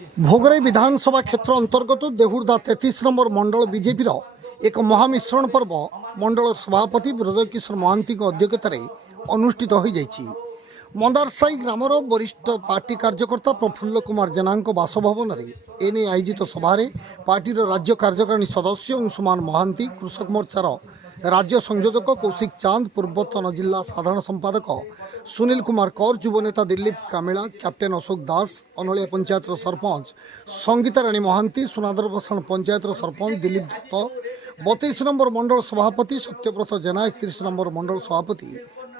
भोगराई विधानसभा क्षेत्र अंतर्गत देहुरदा 33 नंबर मंडल बीजेपी एक महामिश्रण पर्व मंडल सभापति ब्रज किशोर महांती अध्यक्षतार अनुष्ठित हो जाइछि। मंदारसाई ग्रामर वरिष्ठ पार्टी कार्यकर्ता प्रफुल्ल कुमार जेना बासभवन एने आयोजित सभारे पार्टी राज्य कार्यकारिणी सदस्य अंशुमान महांती, कृषक मोर्चार राज्य संयोजक कौशिक चांद, पूर्वतन जिला साधारण संपादक सुनील कुमार कौर, युवनेता दिलीप कामिला, कैप्टेन अशोक दास, अनलिया पंचायतर सरपंच संगीता राणी महांती, सुनादर बसाण पंचायतर सरपंच दिलीप दत्त, 32 नंबर मंडल सभापति सत्यव्रत जेना, 31 नंबर मंडल सभापति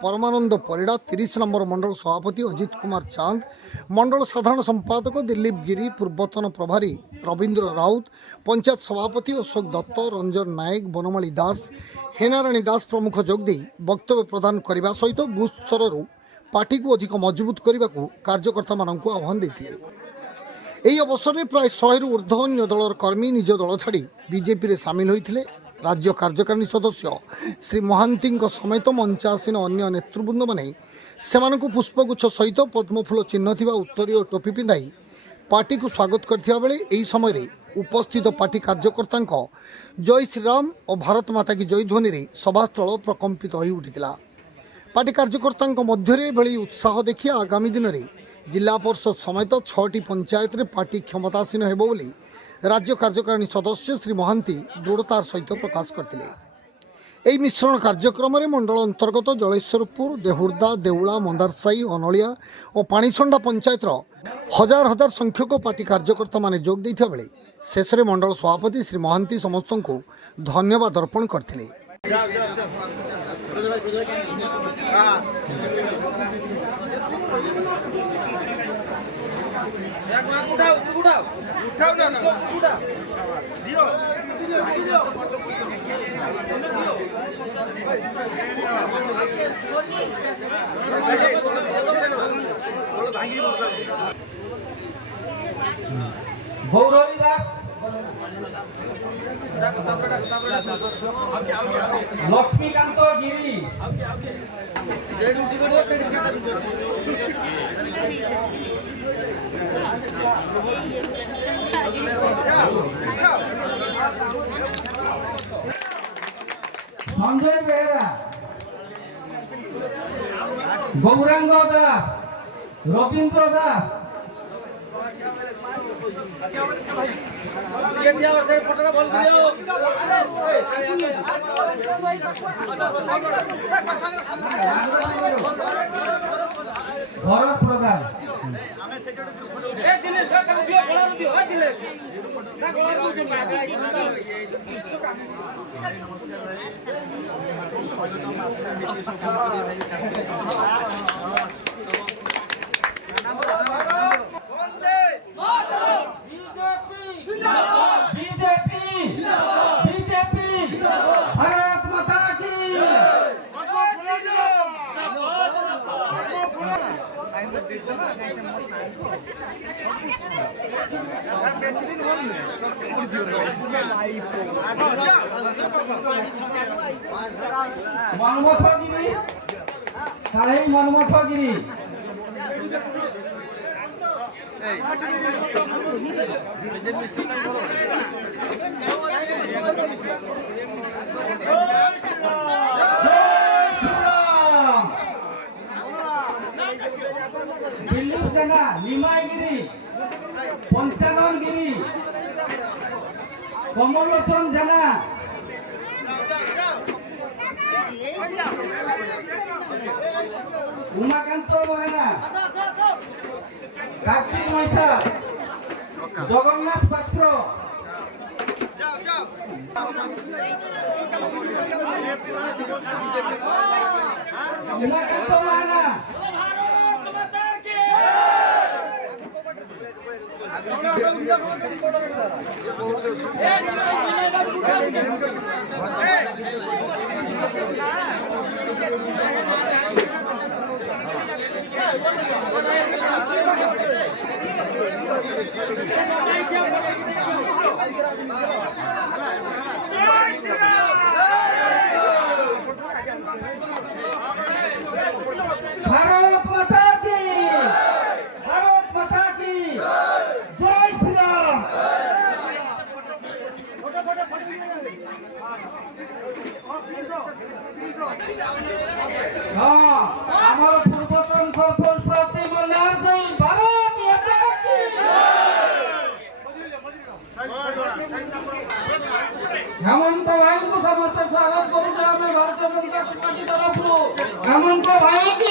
परमानंद परिड़ा, 30 नंबर मंडल सभापति अजित कुमार चांद, मंडल साधारण संपादक दिलीप गिरी, पूर्वतन प्रभारी रवींद्र राउत, पंचायत सभापति अशोक दत्त, रंजन नायक, बनमाली दास, हेनाराणी दास प्रमुख जोगदे वक्तव्य प्रदान करने सहित बूथ स्तर पार्टी को अधिक मजबूत करने को कार्यकर्ता मानक आह्वान देते। यही अवसर में प्राय 100 ऊर्ध्व अन्य दलर कर्मी निज दल छाड़ी बीजेपी सामिल होते। राज्य कार्यकारिणी सदस्य श्री महांती समेत मंचासीन अन्य नेतृवृंद मैंने सेमानकु पुष्पगुच्छ सहित पद्मफूल चिन्ह थिबा उत्तरीय टोपी पिंधाई पार्टी को स्वागत करथिबा बेले एही समय उपस्थित पार्टी कार्यकर्ता जय श्रीराम और भारत माता की जय ध्वनि रे सभास्थल प्रकंपित हो उठिथिला। पार्टी कार्यकर्ता मध्य एभली उत्साह देखि आगामी दिन में जिला परिषद समेत 6टी पंचायत रे पार्टी क्षमतासीन हेबो बोली राज्य कार्यकारिणी सदस्य श्री महांती दृढ़तार सहित प्रकाश करथिले। एही मिश्रण कार्यक्रम में मंडल अंतर्गत जलेश्वरपुर, देहुरदा, देउला, मंदारसाई, अनलिया और पानीसंडा पंचायत हजार हजार संख्यक पार्टी कार्यकर्ता माने जोग देथिबा बेले शेष में मंडल सभापति श्री महांती समस्त को धन्यवाद अर्पण करथिले। लक्ष्मीकांत गिरी, संजय बेहरा, गौरांग दास, रवींद्र दास, भरत प्रधान, मनमथगिरी, साढ़े मनमथगिरी, दिलीप जेना, निमाईगिरी, पंचानन गिरी, कमलोचन जेना, उमाकांत महेना, कार्तिक मैसा, जगन्नाथ पात्र, उमाकांत महेना, भारत माता की जय আমার পূর্বতন সরপঞ্চ সাথী মল্লার সিং ভারত মাতা কি হেমন্ত ভাইଙ୍କୁ ସମସ୍ତେ ସ୍ୱାଗତ କରୁଛୁ ଆମେ ଭାରତୀୟ ଜନତା ପାର୍ଟି ତରଫରୁ ହେମନ୍ତ ଭାଇକି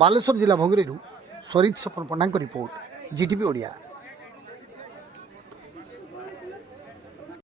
ବାଲେଶ୍ୱର ଜିଲ୍ଲା ଭଗିରୀରୁ ସରିତ ସପନ ପଣ୍ଡାଙ୍କ ରିପୋର୍ଟ, ଜିଟିଭି ଓଡ଼ିଆ।